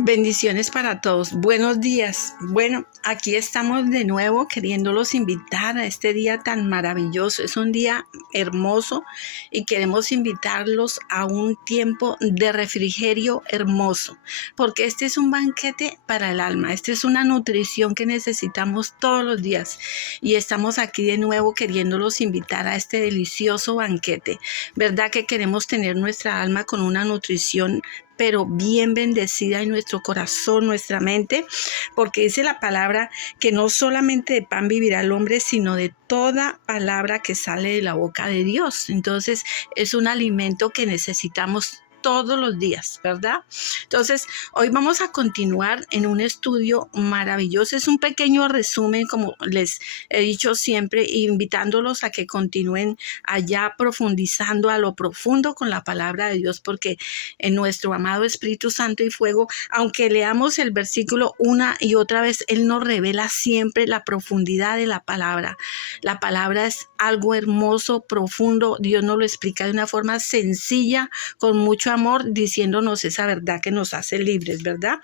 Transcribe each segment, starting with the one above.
Bendiciones para todos. Buenos días. Bueno, aquí estamos de nuevo queriéndolos invitar a este día tan maravilloso. Es un día hermoso y queremos invitarlos a un tiempo de refrigerio hermoso, porque este es un banquete para el alma. Este es una nutrición que necesitamos todos los días y estamos aquí de nuevo queriéndolos invitar a este delicioso banquete. ¿Verdad que queremos tener nuestra alma con una nutrición pero bien bendecida en nuestro corazón, nuestra mente? Porque dice la palabra que no solamente de pan vivirá el hombre, sino de toda palabra que sale de la boca de Dios. Entonces es un alimento que necesitamos todos los días, ¿verdad? Entonces, hoy vamos a continuar en un estudio maravilloso. Es un pequeño resumen, como les he dicho siempre, invitándolos a que continúen allá profundizando a lo profundo con la palabra de Dios, porque en nuestro amado Espíritu Santo y Fuego, aunque leamos el versículo una y otra vez, Él nos revela siempre la profundidad de la palabra. La palabra es algo hermoso, profundo. Dios nos lo explica de una forma sencilla, con mucho amor, diciéndonos esa verdad que nos hace libres, ¿verdad?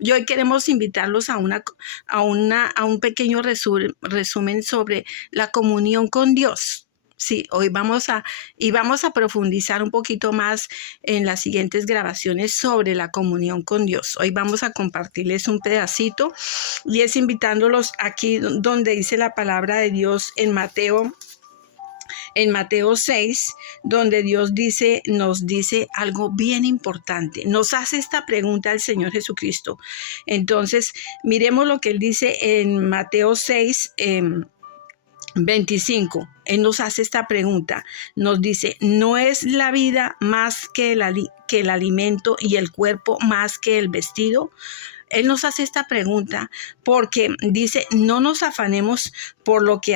Y hoy queremos invitarlos a un pequeño resumen sobre la comunión con Dios. Sí, hoy vamos a profundizar un poquito más en las siguientes grabaciones sobre la comunión con Dios. Hoy vamos a compartirles un pedacito y es invitándolos aquí donde dice la palabra de Dios en Mateo 6, donde Dios nos dice algo bien importante. Nos hace esta pregunta el Señor Jesucristo. Entonces, miremos lo que Él dice en Mateo 6, 25. Él nos hace esta pregunta. Nos dice, ¿no es la vida más que el alimento y el cuerpo más que el vestido? Él nos hace esta pregunta porque dice, no nos afanemos por lo que,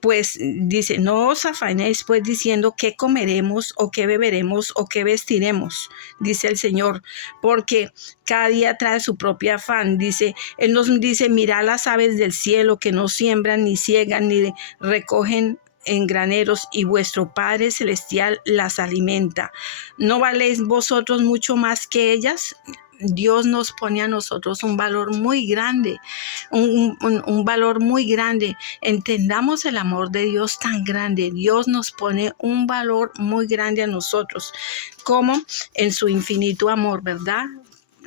pues dice, no os afanéis pues diciendo qué comeremos o qué beberemos o qué vestiremos, dice el Señor, porque cada día trae su propio afán. Dice, Él nos dice, mirad las aves del cielo que no siembran, ni ciegan, ni recogen en graneros, y vuestro Padre Celestial las alimenta. ¿No valéis vosotros mucho más que ellas? Dios nos pone a nosotros un valor muy grande, un valor muy grande. Entendamos el amor de Dios tan grande. Dios nos pone un valor muy grande a nosotros, como en su infinito amor, ¿verdad?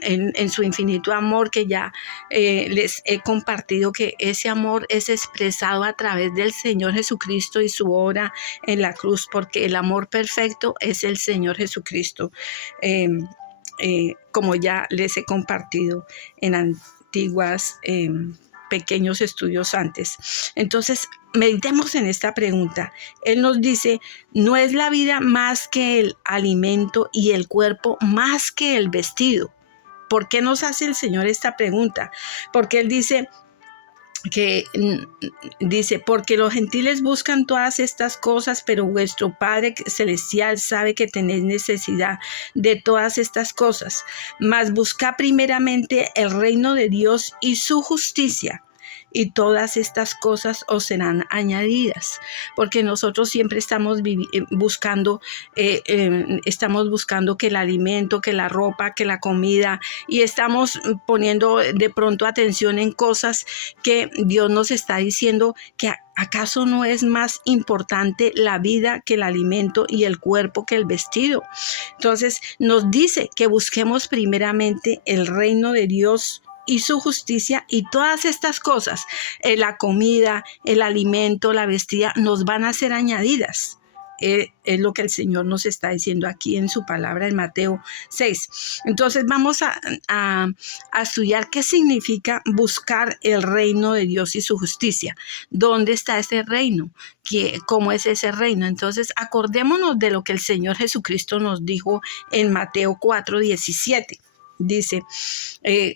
En su infinito amor, que ya les he compartido que ese amor es expresado a través del Señor Jesucristo y su obra en la cruz, porque el amor perfecto es el Señor Jesucristo. Como ya les he compartido en antiguas pequeños estudios antes. Entonces, meditemos en esta pregunta. Él nos dice, ¿no es la vida más que el alimento y el cuerpo más que el vestido? ¿Por qué nos hace el Señor esta pregunta? Porque Él dice, porque los gentiles buscan todas estas cosas, pero vuestro Padre Celestial sabe que tenéis necesidad de todas estas cosas. Mas buscad primeramente el reino de Dios y su justicia, y todas estas cosas os serán añadidas, porque nosotros siempre estamos buscando que el alimento, que la ropa, que la comida, y estamos poniendo de pronto atención en cosas que Dios nos está diciendo que ¿acaso no es más importante la vida que el alimento y el cuerpo que el vestido? Entonces nos dice que busquemos primeramente el reino de Dios y su justicia, y todas estas cosas, la comida, el alimento, la vestida, nos van a ser añadidas. Es lo que el Señor nos está diciendo aquí en su palabra en Mateo 6. Entonces vamos a estudiar qué significa buscar el reino de Dios y su justicia. ¿Dónde está ese reino? ¿Cómo es ese reino? Entonces acordémonos de lo que el Señor Jesucristo nos dijo en Mateo 4:17. Dice,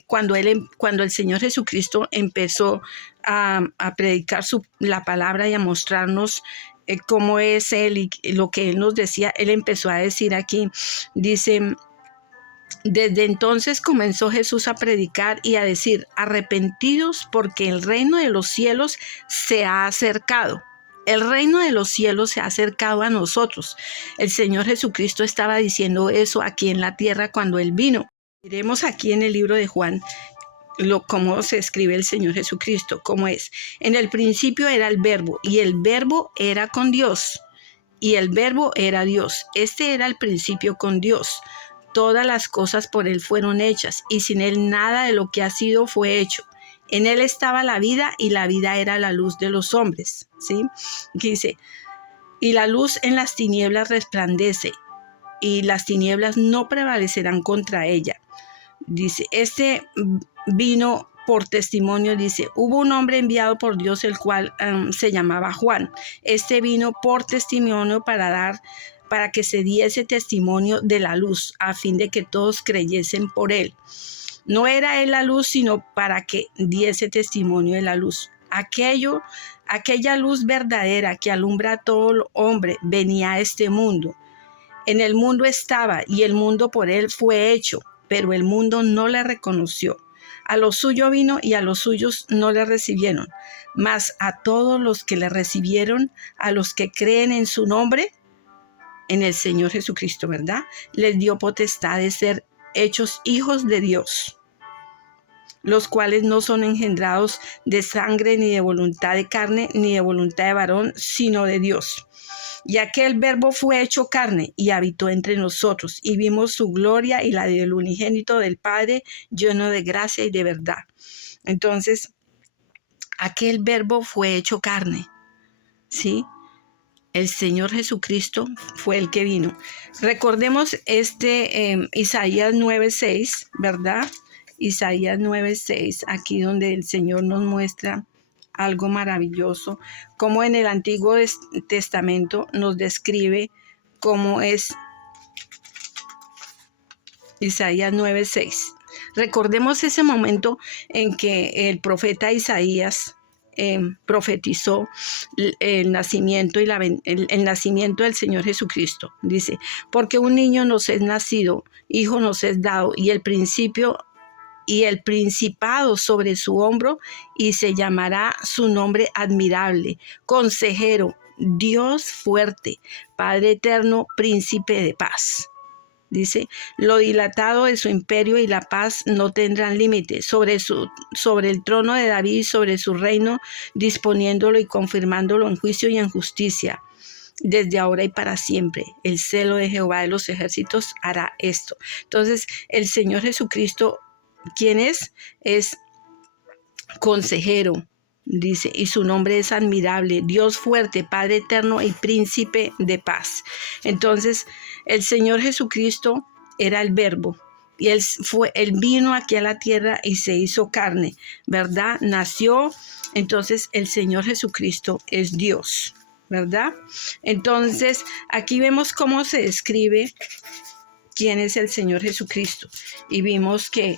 cuando el Señor Jesucristo empezó a predicar la palabra y a mostrarnos cómo es Él y lo que Él nos decía, Él empezó a decir aquí, dice, desde entonces comenzó Jesús a predicar y a decir, arrepentidos porque el reino de los cielos se ha acercado. El reino de los cielos se ha acercado a nosotros. El Señor Jesucristo estaba diciendo eso aquí en la tierra cuando Él vino. Miremos aquí en el libro de Juan cómo se escribe el Señor Jesucristo, cómo es. En el principio era el verbo, y el verbo era con Dios, y el verbo era Dios. Este era el principio con Dios. Todas las cosas por él fueron hechas, y sin él nada de lo que ha sido fue hecho. En él estaba la vida, y la vida era la luz de los hombres. ¿Sí? Aquí dice, y la luz en las tinieblas resplandece, y las tinieblas no prevalecerán contra ella. Dice, vino por testimonio, dice, hubo un hombre enviado por Dios, el cual se llamaba Juan. Este vino por testimonio para que se diese testimonio de la luz, a fin de que todos creyesen por él. No era él la luz, sino para que diese testimonio de la luz. Aquella luz verdadera que alumbra a todo hombre venía a este mundo. En el mundo estaba, y el mundo por él fue hecho, pero el mundo no le reconoció. A lo suyo vino, y a los suyos no le recibieron. Mas a todos los que le recibieron, a los que creen en su nombre, en el Señor Jesucristo, ¿verdad?, les dio potestad de ser hechos hijos de Dios, los cuales no son engendrados de sangre, ni de voluntad de carne, ni de voluntad de varón, sino de Dios. Y aquel verbo fue hecho carne y habitó entre nosotros, y vimos su gloria y la del unigénito del Padre, lleno de gracia y de verdad. Entonces, aquel verbo fue hecho carne, ¿sí? El Señor Jesucristo fue el que vino. Recordemos Isaías 9:6, ¿verdad? Isaías 9:6, aquí donde el Señor nos muestra algo maravilloso, como en el Antiguo Testamento nos describe cómo es Isaías 9:6. Recordemos ese momento en que el profeta Isaías profetizó el nacimiento el nacimiento del Señor Jesucristo. Dice, porque un niño nos es nacido, hijo nos es dado, y el principado sobre su hombro, y se llamará su nombre admirable, consejero, Dios fuerte, Padre eterno, príncipe de paz. Dice, lo dilatado de su imperio y la paz no tendrán límite sobre el trono de David y sobre su reino, disponiéndolo y confirmándolo en juicio y en justicia, desde ahora y para siempre. El celo de Jehová de los ejércitos hará esto. Entonces, el Señor Jesucristo, ¿quién es? Es consejero, dice, y su nombre es admirable, Dios fuerte, Padre eterno y príncipe de paz. Entonces, el Señor Jesucristo era el verbo, y él vino aquí a la tierra y se hizo carne, ¿verdad? Nació. Entonces, el Señor Jesucristo es Dios, ¿verdad? Entonces, aquí vemos cómo se describe quién es el Señor Jesucristo, y vimos que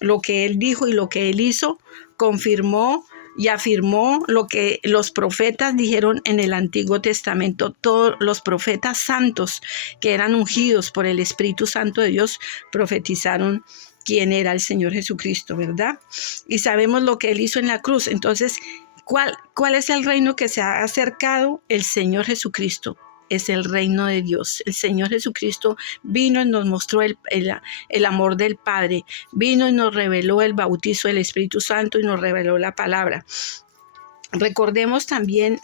lo que él dijo y lo que él hizo confirmó y afirmó lo que los profetas dijeron en el Antiguo Testamento. Todos los profetas santos que eran ungidos por el Espíritu Santo de Dios profetizaron quién era el Señor Jesucristo, ¿verdad? Y sabemos lo que él hizo en la cruz. Entonces, ¿cuál es el reino que se ha acercado? El Señor Jesucristo es el reino de Dios. El Señor Jesucristo vino y nos mostró el amor del Padre, vino y nos reveló el bautizo del Espíritu Santo y nos reveló la palabra. Recordemos también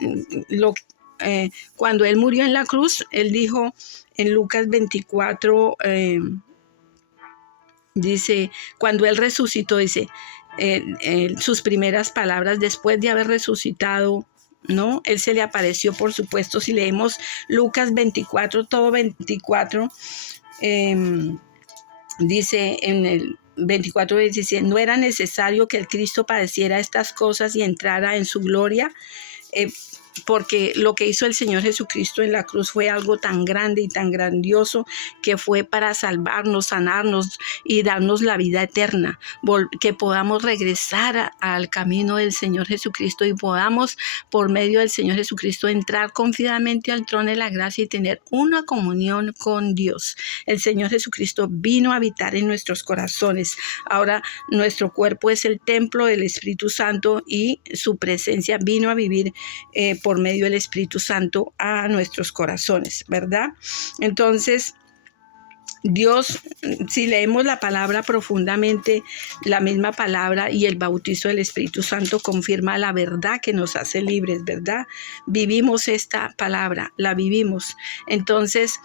cuando él murió en la cruz, él dijo en Lucas 24, dice, cuando él resucitó, dice, sus primeras palabras después de haber resucitado, ¿no? Él se le apareció, por supuesto. Si leemos Lucas 24, todo 24, dice en el 24, dice, no era necesario que el Cristo padeciera estas cosas y entrara en su gloria, porque lo que hizo el Señor Jesucristo en la cruz fue algo tan grande y tan grandioso, que fue para salvarnos, sanarnos y darnos la vida eterna, que podamos regresar al camino del Señor Jesucristo y podamos por medio del Señor Jesucristo entrar confiadamente al trono de la gracia y tener una comunión con Dios. El Señor Jesucristo vino a habitar en nuestros corazones. Ahora nuestro cuerpo es el templo del Espíritu Santo, y su presencia vino a vivir por medio del Espíritu Santo a nuestros corazones, ¿verdad? Entonces, Dios, si leemos la palabra profundamente, la misma palabra y el bautizo del Espíritu Santo confirma la verdad que nos hace libres, ¿verdad? Vivimos esta palabra, la vivimos. Entonces,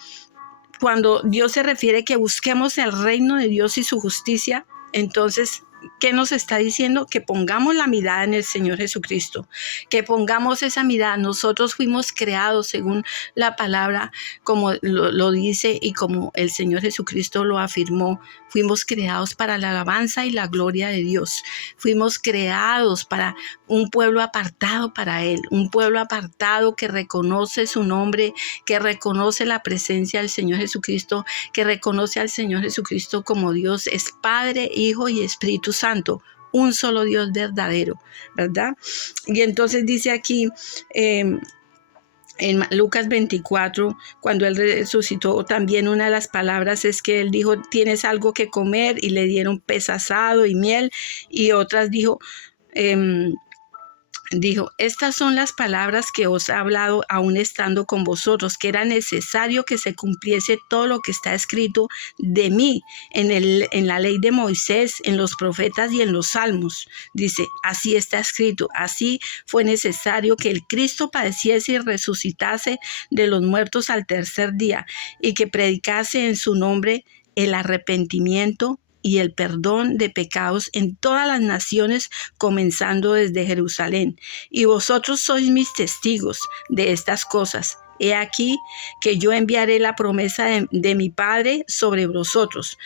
cuando Dios se refiere que busquemos el reino de Dios y su justicia, entonces, ¿qué nos está diciendo? Que pongamos la mirada en el Señor Jesucristo, que pongamos esa mirada. Nosotros fuimos creados según la palabra, como lo dice y como el Señor Jesucristo lo afirmó. Fuimos creados para la alabanza y la gloria de Dios. Fuimos creados para un pueblo apartado para Él, un pueblo apartado que reconoce su nombre, que reconoce la presencia del Señor Jesucristo, que reconoce al Señor Jesucristo como Dios es Padre, Hijo y Espíritu Santo, un solo Dios verdadero, ¿verdad? Y entonces dice aquí en Lucas 24, cuando Él resucitó, también una de las palabras es que Él dijo, ¿tienes algo que comer? Y le dieron pez asado y miel, y otras dijo, estas son las palabras que os he hablado aún estando con vosotros, que era necesario que se cumpliese todo lo que está escrito de mí en la ley de Moisés, en los profetas y en los salmos. Dice, así está escrito, así fue necesario que el Cristo padeciese y resucitase de los muertos al tercer día, y que predicase en su nombre el arrepentimiento y el perdón de pecados en todas las naciones, comenzando desde Jerusalén. Y vosotros sois mis testigos de estas cosas. He aquí que yo enviaré la promesa de mi Padre sobre vosotros.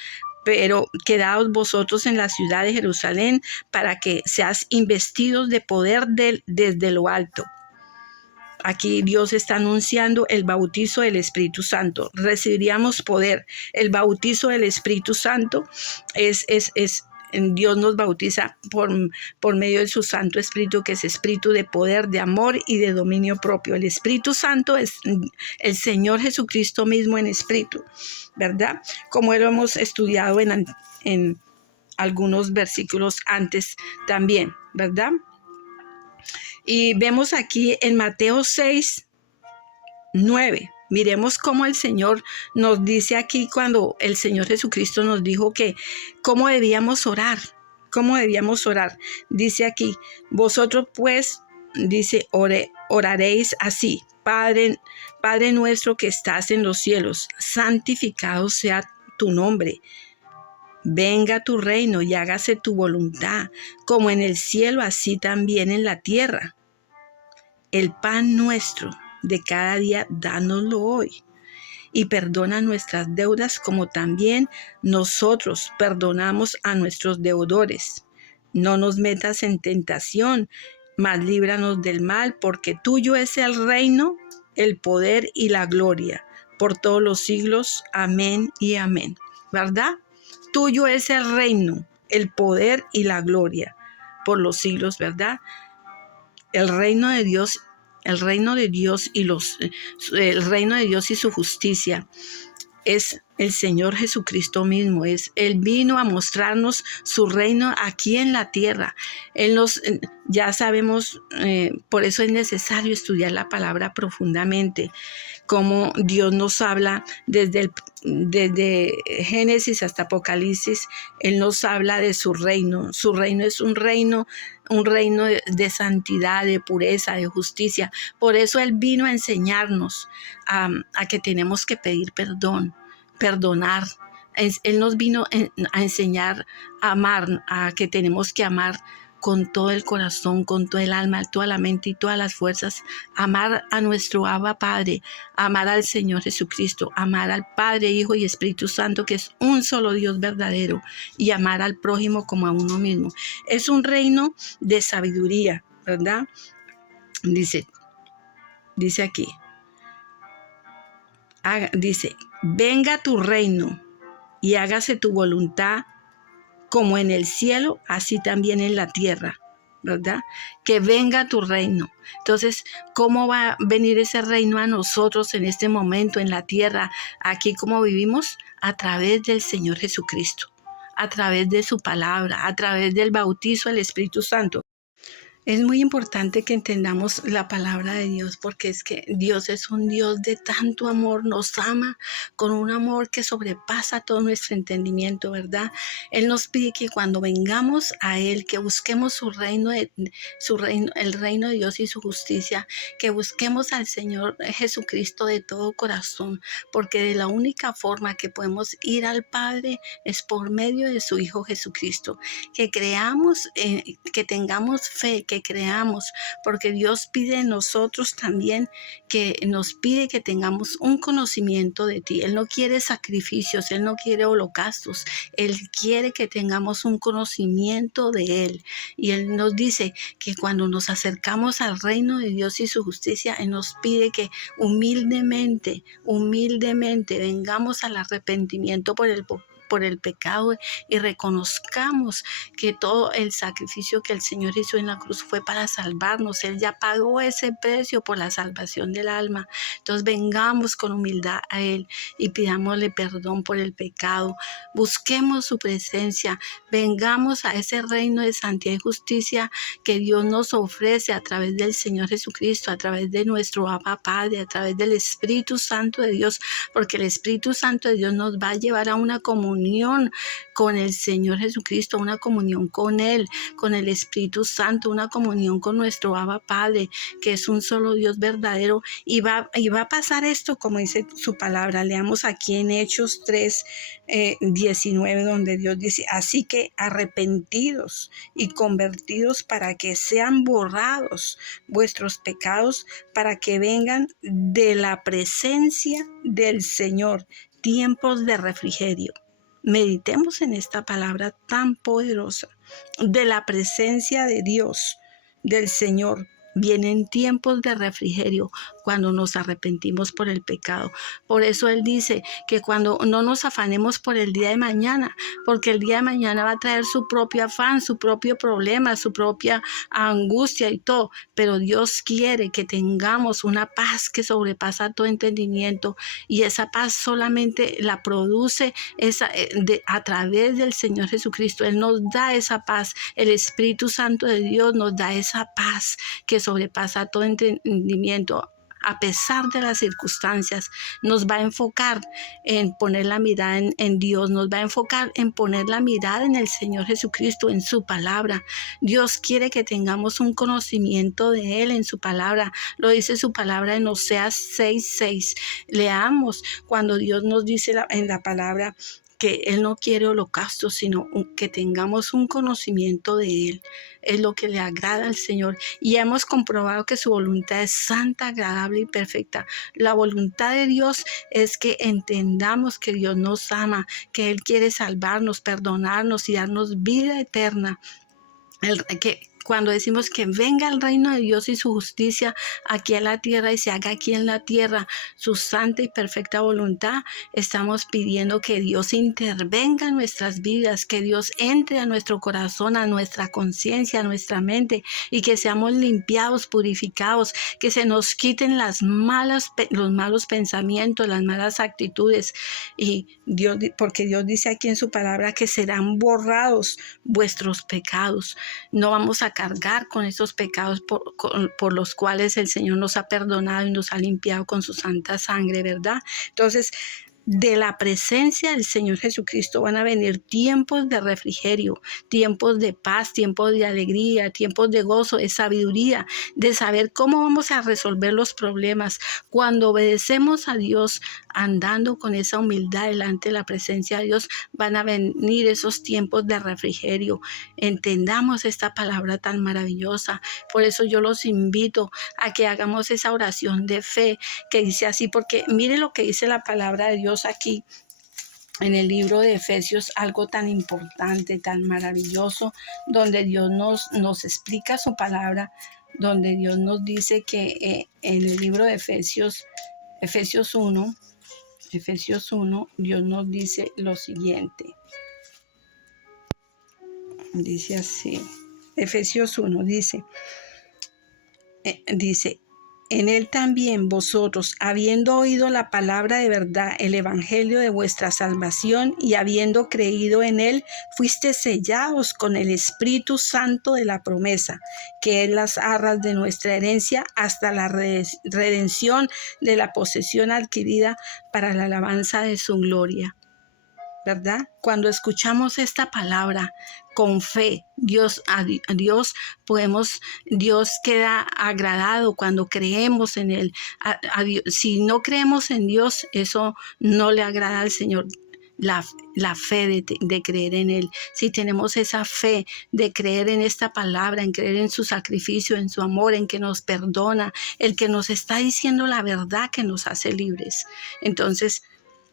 Pero quedaos vosotros en la ciudad de Jerusalén para que seáis investidos de poder desde lo alto. Aquí Dios está anunciando el bautizo del Espíritu Santo. Recibiríamos poder. El bautizo del Espíritu Santo es Dios nos bautiza por medio de su Santo Espíritu, que es espíritu de poder, de amor y de dominio propio. El Espíritu Santo es el Señor Jesucristo mismo en espíritu, ¿verdad? Como lo hemos estudiado en algunos versículos antes también, ¿verdad? Y vemos aquí en Mateo 6, 9. Miremos cómo el Señor nos dice aquí, cuando el Señor Jesucristo nos dijo que cómo debíamos orar. ¿Cómo debíamos orar? Dice aquí, vosotros pues, dice, oraréis así. Padre nuestro que estás en los cielos, santificado sea tu nombre. Venga tu reino y hágase tu voluntad, como en el cielo, así también en la tierra. El pan nuestro de cada día, dánoslo hoy. Y perdona nuestras deudas, como también nosotros perdonamos a nuestros deudores. No nos metas en tentación, mas líbranos del mal, porque tuyo es el reino, el poder y la gloria, por todos los siglos. Amén y amén. ¿Verdad? Tuyo es el reino, el poder y la gloria por los siglos, ¿verdad? El reino de Dios y su justicia es el Señor Jesucristo mismo. Él vino a mostrarnos su reino aquí en la tierra. Ya sabemos, por eso es necesario estudiar la palabra profundamente, cómo Dios nos habla desde Génesis hasta Apocalipsis. Él nos habla de su reino. Su reino es un reino de santidad, de pureza, de justicia. Por eso Él vino a enseñarnos a que tenemos que pedir perdón, perdonar. Él nos vino a enseñar a amar, a que tenemos que amar con todo el corazón, con todo el alma, toda la mente y todas las fuerzas. Amar a nuestro Abba Padre, amar al Señor Jesucristo, amar al Padre, Hijo y Espíritu Santo, que es un solo Dios verdadero, y amar al prójimo como a uno mismo. Es un reino de sabiduría, ¿verdad? Dice aquí, dice, venga tu reino y hágase tu voluntad, como en el cielo, así también en la tierra, ¿verdad? Que venga tu reino. Entonces, ¿cómo va a venir ese reino a nosotros en este momento, en la tierra, aquí como vivimos? A través del Señor Jesucristo, a través de su palabra, a través del bautizo del Espíritu Santo. Es muy importante que entendamos la palabra de Dios porque es que Dios es un Dios de tanto amor, nos ama con un amor que sobrepasa todo nuestro entendimiento, ¿verdad? Él nos pide que cuando vengamos a Él, que busquemos su reino, el reino de Dios y su justicia, que busquemos al Señor Jesucristo de todo corazón, porque de la única forma que podemos ir al Padre es por medio de su Hijo Jesucristo. Que creamos, que tengamos fe, que creamos, porque Dios pide de nosotros también, que nos pide que tengamos un conocimiento de ti. Él no quiere sacrificios, Él no quiere holocaustos, Él quiere que tengamos un conocimiento de Él. Y Él nos dice que cuando nos acercamos al reino de Dios y su justicia, Él nos pide que humildemente vengamos al arrepentimiento por el pecado y reconozcamos que todo el sacrificio que el Señor hizo en la cruz fue para salvarnos. Él ya pagó ese precio por la salvación del alma. Entonces vengamos con humildad a Él y pidámosle perdón por el pecado. Busquemos su presencia. Vengamos a ese reino de santidad y justicia que Dios nos ofrece a través del Señor Jesucristo, a través de nuestro Abba Padre, a través del Espíritu Santo de Dios, porque el Espíritu Santo de Dios nos va a llevar a una comunión con el Señor Jesucristo, una comunión con Él, con el Espíritu Santo, una comunión con nuestro Abba Padre, que es un solo Dios verdadero. Y va a pasar esto, como dice su palabra. Leamos aquí en Hechos 3, 19, donde Dios dice: así que arrepentidos y convertidos para que sean borrados vuestros pecados, para que vengan de la presencia del Señor tiempos de refrigerio. Meditemos en esta palabra tan poderosa. De la presencia de Dios, del Señor, vienen tiempos de refrigerio cuando nos arrepentimos por el pecado. Por eso Él dice que cuando no nos afanemos por el día de mañana, porque el día de mañana va a traer su propio afán, su propio problema, su propia angustia y todo. Pero Dios quiere que tengamos una paz que sobrepasa todo entendimiento, y esa paz solamente la produce a través del Señor Jesucristo. Él nos da esa paz. El Espíritu Santo de Dios nos da esa paz que sobrepasa todo entendimiento. A pesar de las circunstancias, nos va a enfocar en poner la mirada en Dios, nos va a enfocar en poner la mirada en el Señor Jesucristo, en su palabra. Dios quiere que tengamos un conocimiento de Él en su palabra. Lo dice su palabra en Oseas 6:6. Leamos cuando Dios nos dice en la palabra que Él no quiere holocaustos, sino que tengamos un conocimiento de Él. Es lo que le agrada al Señor. Y hemos comprobado que su voluntad es santa, agradable y perfecta. La voluntad de Dios es que entendamos que Dios nos ama, que Él quiere salvarnos, perdonarnos y darnos vida eterna. Cuando decimos que venga el reino de Dios y su justicia aquí a la tierra y se haga aquí en la tierra su santa y perfecta voluntad, estamos pidiendo que Dios intervenga en nuestras vidas, que Dios entre a nuestro corazón, a nuestra conciencia, a nuestra mente, y que seamos limpiados, purificados, que se nos quiten los malos pensamientos, las malas actitudes. Y porque Dios dice aquí en su palabra que serán borrados vuestros pecados. No vamos a cargar con esos pecados por los cuales el Señor nos ha perdonado y nos ha limpiado con su santa sangre, ¿verdad? Entonces, de la presencia del Señor Jesucristo van a venir tiempos de refrigerio, tiempos de paz, tiempos de alegría, tiempos de gozo, de sabiduría, de saber cómo vamos a resolver los problemas. Cuando obedecemos a Dios, andando con esa humildad delante de la presencia de Dios, van a venir esos tiempos de refrigerio. Entendamos esta palabra tan maravillosa. Por eso yo los invito a que hagamos esa oración de fe que dice así, porque mire lo que dice la palabra de Dios aquí en el libro de Efesios, algo tan importante, tan maravilloso, donde Dios nos explica su palabra, donde Dios nos dice que en el libro de Efesios 1, Dios nos dice lo siguiente. Dice así, Efesios 1 dice, en él también vosotros, habiendo oído la palabra de verdad, el evangelio de vuestra salvación, y habiendo creído en él, fuiste sellados con el Espíritu Santo de la promesa, que es las arras de nuestra herencia hasta la redención de la posesión adquirida para la alabanza de su gloria. ¿Verdad? Cuando escuchamos esta palabra con fe, Dios queda agradado cuando creemos en él. Si no creemos en Dios, eso no le agrada al Señor. La fe de creer en él. Si tenemos esa fe de creer en esta palabra, en creer en su sacrificio, en su amor, en que nos perdona, el que nos está diciendo la verdad que nos hace libres. Entonces,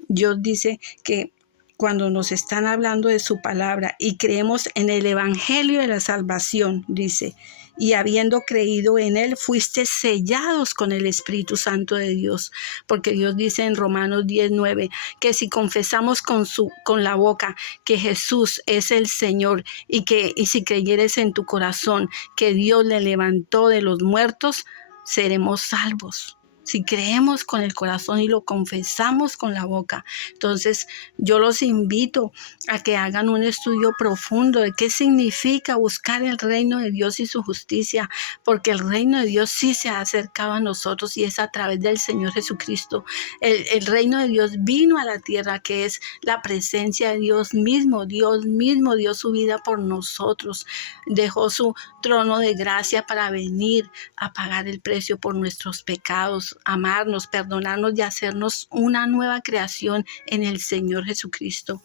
Dios dice que cuando nos están hablando de su palabra y creemos en el evangelio de la salvación, dice, y habiendo creído en él, fuiste sellados con el Espíritu Santo de Dios, porque Dios dice en Romanos 10:9 que si confesamos con la boca que Jesús es el Señor y si creyeres en tu corazón que Dios le levantó de los muertos, seremos salvos. Si creemos con el corazón y lo confesamos con la boca. Entonces, yo los invito a que hagan un estudio profundo de qué significa buscar el reino de Dios y su justicia, porque el reino de Dios sí se ha acercado a nosotros y es a través del Señor Jesucristo. El reino de Dios vino a la tierra, que es la presencia de Dios mismo. Dios mismo dio su vida por nosotros. Dejó su trono de gracia para venir a pagar el precio por nuestros pecados, amarnos, perdonarnos y hacernos una nueva creación en el Señor Jesucristo.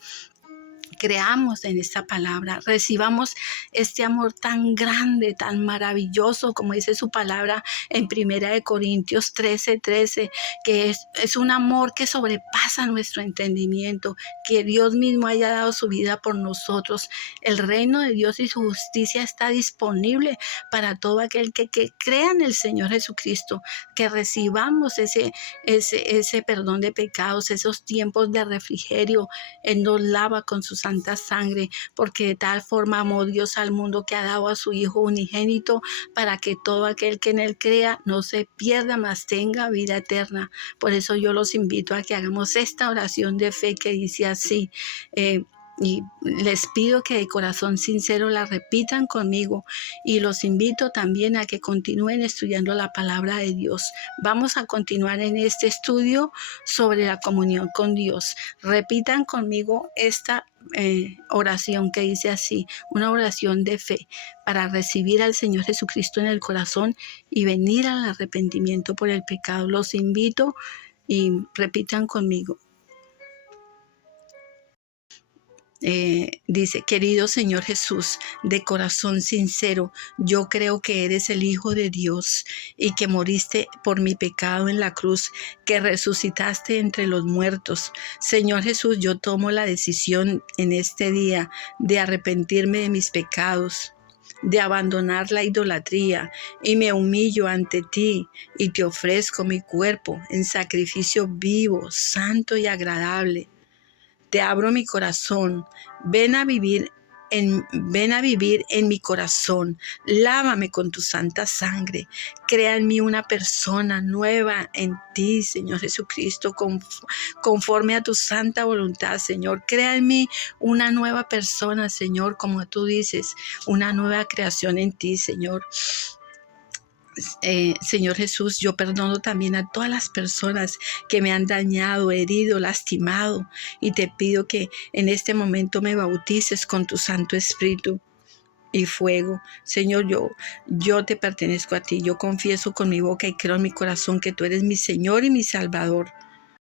Creamos en esta palabra, recibamos este amor tan grande, tan maravilloso, como dice su palabra en 1 Corintios 13:13, que es un amor que sobrepasa nuestro entendimiento, que Dios mismo haya dado su vida por nosotros. El reino de Dios y su justicia está disponible para todo aquel que crea en el Señor Jesucristo, que recibamos ese perdón de pecados, esos tiempos de refrigerio. Él nos lava con su santa sangre, porque de tal forma amó Dios al mundo que ha dado a su Hijo unigénito, para que todo aquel que en él crea no se pierda, mas tenga vida eterna. Por eso yo los invito a que hagamos esta oración de fe que dice así, y les pido que de corazón sincero la repitan conmigo, y los invito también a que continúen estudiando la palabra de Dios. Vamos a continuar en este estudio sobre la comunión con Dios. Repitan conmigo esta oración que dice así, una oración de fe para recibir al Señor Jesucristo en el corazón y venir al arrepentimiento por el pecado. Los invito y repitan conmigo. Dice: querido Señor Jesús, de corazón sincero, yo creo que eres el Hijo de Dios y que moriste por mi pecado en la cruz, que resucitaste entre los muertos. Señor Jesús, yo tomo la decisión en este día de arrepentirme de mis pecados, de abandonar la idolatría, y me humillo ante ti y te ofrezco mi cuerpo en sacrificio vivo, santo y agradable. Te abro mi corazón, ven a vivir en mi corazón, lávame con tu santa sangre, crea en mí una persona nueva en ti, Señor Jesucristo, conforme a tu santa voluntad, Señor. Crea en mí una nueva persona, Señor, como tú dices, una nueva creación en ti, Señor. Señor Jesús, yo perdono también a todas las personas que me han dañado, herido, lastimado, y te pido que en este momento me bautices con tu Santo Espíritu y fuego. Señor, yo te pertenezco a ti. Yo confieso con mi boca y creo en mi corazón que tú eres mi Señor y mi Salvador.